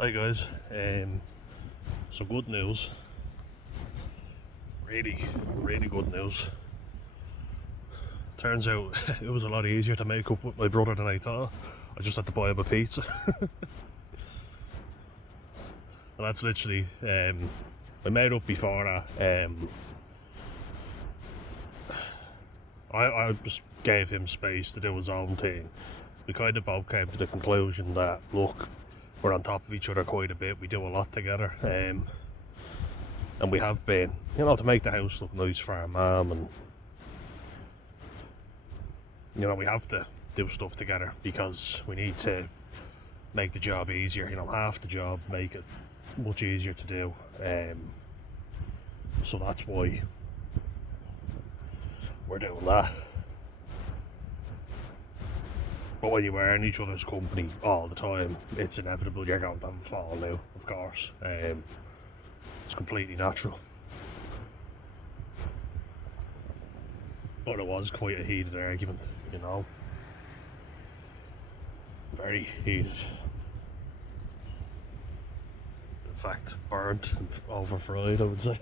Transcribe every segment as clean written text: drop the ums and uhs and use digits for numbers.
Hi guys, some good news, really good news. Turns out it was a lot easier to make up with my brother than I thought. I just had to buy him a pizza. And that's literally, I made up before that. I just gave him space to do his own thing. We kind of both came to the conclusion that, look, we're on top of each other quite a bit, we do a lot together, and we have been, to make the house look nice for our mum, and we have to do stuff together because we need to make the job easier, half the job, make it much easier to do, so that's why we're doing that. But when you are in each other's company all the time, it's inevitable you're going to have a fall out, of course. It's completely natural. But it was quite a heated argument, Very heated. In fact, burnt and over fried, I would say.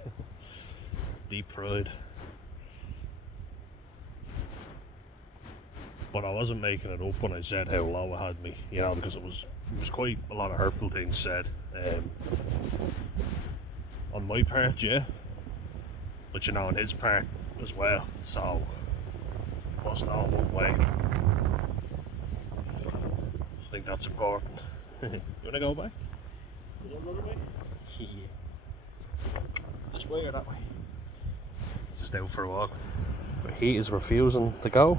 Deep fried. But I wasn't making it up when I said how low it had me, because it was quite a lot of hurtful things said. On my part, yeah, but on his part as well, so it wasn't all one way. I think that's important. You wanna go back? Is there another way? Yeah. This way or that way? Just out for a walk. The heat is refusing to go.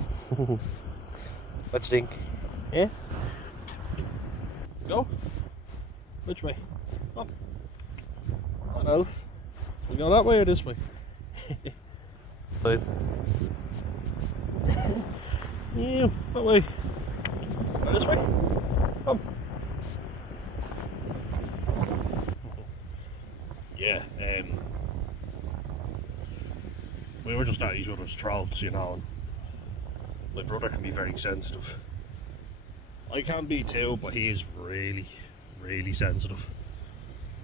What do you think? Yeah? Go? Which way? Up. On Elf. You go that way or this way? Right. Yeah, that way. Go this way? Come. Yeah, we were just at each other's throats, and my brother can be very sensitive. I can be too, but he is really sensitive.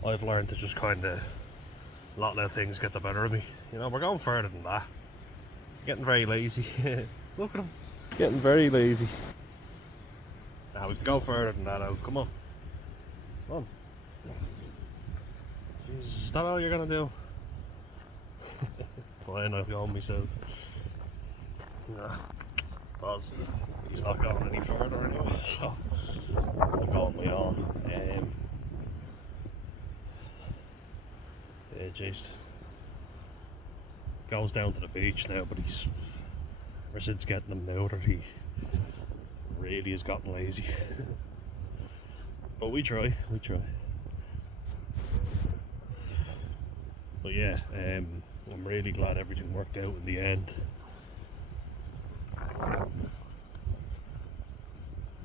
I've learned to just kind of let things get the better of me. We're going further than that. Getting very lazy. Look at him. Getting very lazy. Now we have to go further than that, Alf. Come on. Come on. Jesus, is that all you're gonna do? Fine, I've gone myself. Nah. Because he's not going any further anyway, so I'm going my own. Yeah, just goes down to the beach now, but ever since getting him out, he really has gotten lazy. But we try. But yeah, I'm really glad everything worked out in the end.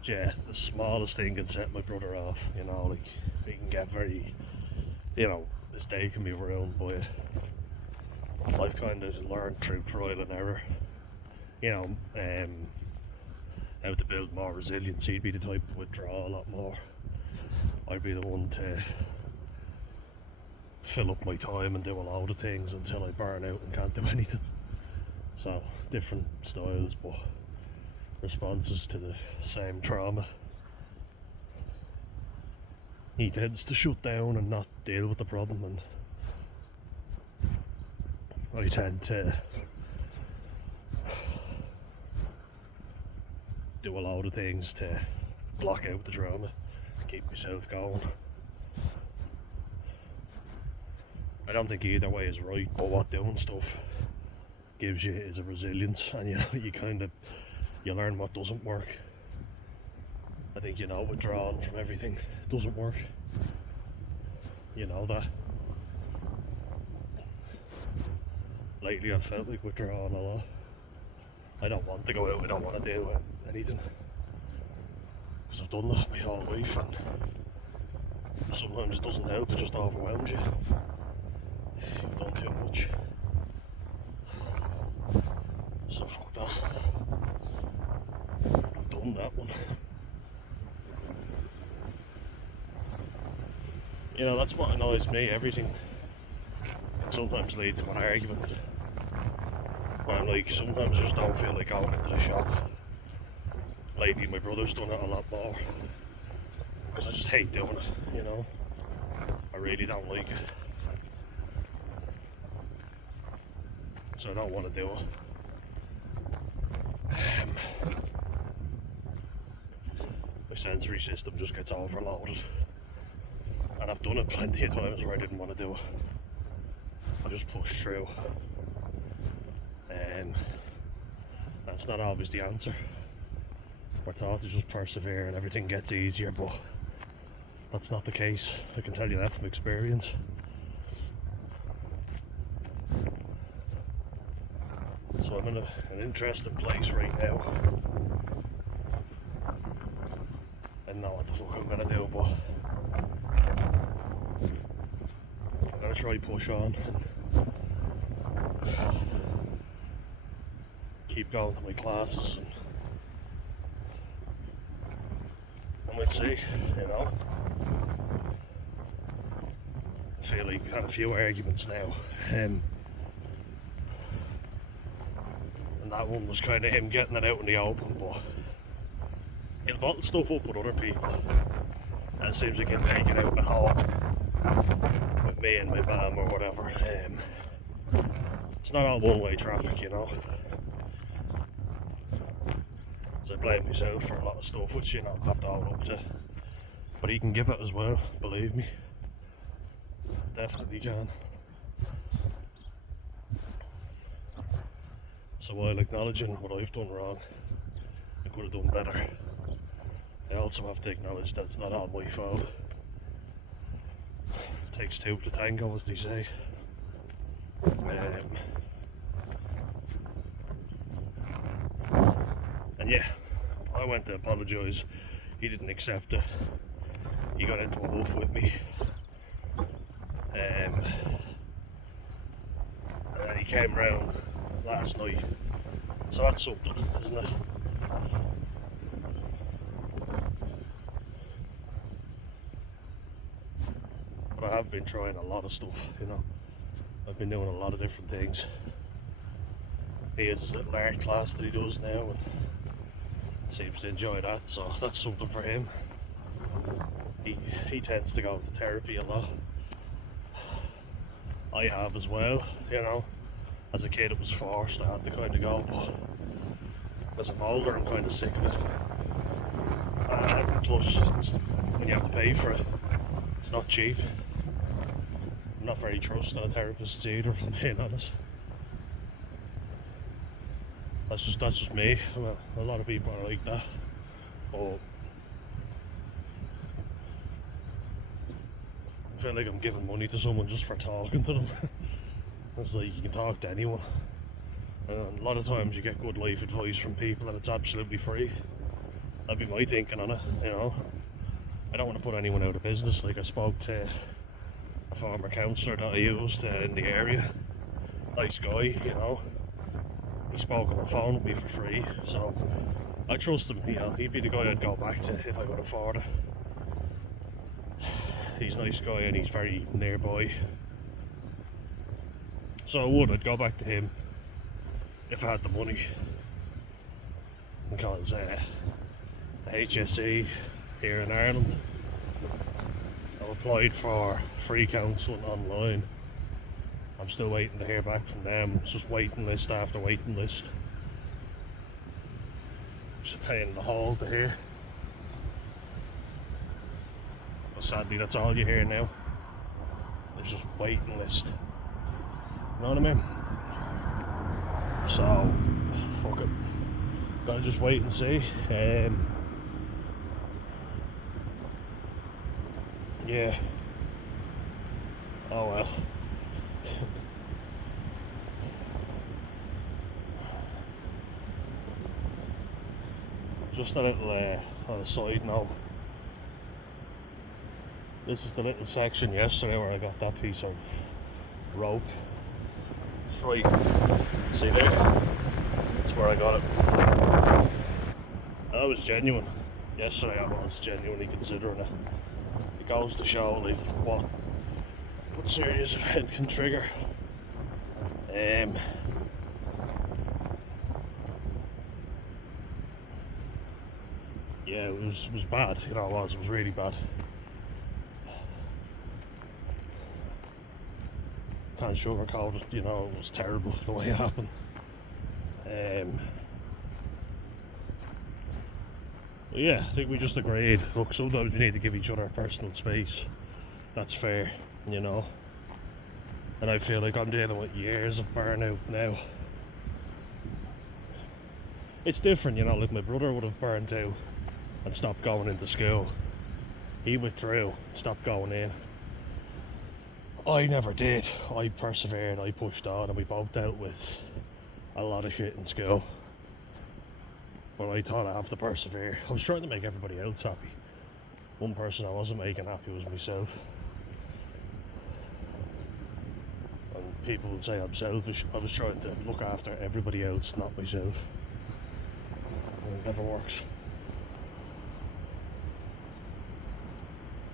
Yeah, the smallest thing can set my brother off, like he can get very, his day can be ruined by it. I've kind of learned through trial and error, how to build more resilience. He'd be the type to withdraw a lot more. I'd be the one to fill up my time and do a load of things until I burn out and can't do anything. So, different styles, but responses to the same trauma. He tends to shut down and not deal with the problem, and I tend to do a lot of things to block out the drama, keep myself going. I don't think either way is right, but what doing stuff gives you is a resilience, and you learn what doesn't work. I think withdrawing from everything doesn't work. You know that. Lately I've felt like withdrawing a lot. I don't want to go out, I don't want to do anything. Because I've done that my whole life, and sometimes it doesn't help, it just overwhelms you. You've done too much. So fuck that. I've done that one. You know, that's what annoys me. Everything can sometimes lead to an argument. But I'm like, sometimes I just don't feel like going into the shop. Lately my brother's done it a lot more. Because I just hate doing it, you know. I really don't like it. So I don't want to do it. My sensory system just gets overloaded. And I've done it plenty of times where I didn't want to do it. I just push through. That's not always the answer. We're taught to just persevere and everything gets easier, but that's not the case. I can tell you that from experience. So I'm in an interesting place right now. I don't know what the fuck I'm gonna do, but I'm gonna try push on and keep going to my classes, and we'll see, you know. I feel like we've had a few arguments now, and that one was kind of him getting it out in the open, but he'll bottle stuff up with other people, and it seems like he'll take it out at home with me and my mum or whatever. It's not all one-way traffic, you know. So I blame myself for a lot of stuff, which, you know, I have to own up to. But he can give it as well, believe me. Definitely can. So while acknowledging what I've done wrong, I could have done better, I also have to acknowledge that it's not all my fault. It takes two to tango, as they say. And yeah, I went to apologise. He didn't accept it. He got into a huff with me. And then he came round last night. So that's something, isn't it? But I have been trying a lot of stuff, you know. I've been doing a lot of different things. He has his little art class that he does now and seems to enjoy that, so that's something for him. He tends to go to therapy a lot. I have as well, you know. As a kid it was forced, I had to kind of go, but as I'm older I'm kind of sick of it. Plus, when you have to pay for it, it's not cheap. I'm not very trusting of therapists either, if I'm being honest. That's just me. Well, a lot of people are like that. But I feel like I'm giving money to someone just for talking to them. It's like you can talk to anyone. And a lot of times you get good life advice from people and it's absolutely free. That'd be my thinking on it, you know. I don't want to put anyone out of business. Like, I spoke to a former counsellor that I used in the area. Nice guy, you know. He spoke on the phone with me for free, so I trust him, you know. He'd be the guy I'd go back to if I could afford it. He's a nice guy and he's very nearby. So I'd go back to him if I had the money. Because the HSE here in Ireland, I've applied for free counselling online. I'm still waiting to hear back from them. It's just waiting list after waiting list. It's a pain in the hole to hear. But sadly that's all you hear now. It's just waiting list. You know what I mean? So, fuck it. Gotta just wait and see. Yeah. Oh well. Just a little on a side note. This is the little section yesterday where I got that piece of rope. It's right. See there? That's where I got it. That was genuine. Yesterday I was genuinely considering it. goes to show like what serious event can trigger. Yeah, it was bad, you know. It was really bad. Can't sugarcoat it, you know. It was terrible the way it happened. But yeah, I think we just agreed, look, sometimes we need to give each other personal space. That's fair, you know. And I feel like I'm dealing with years of burnout now. It's different, you know. Like my brother would have burned out and stopped going into school. He withdrew, stopped going in. I never did. I persevered, I pushed on, and we both dealt with a lot of shit in school. But I thought I have to persevere. I was trying to make everybody else happy. One person I wasn't making happy was myself. And people would say I'm selfish. I was trying to look after everybody else, not myself. And it never works.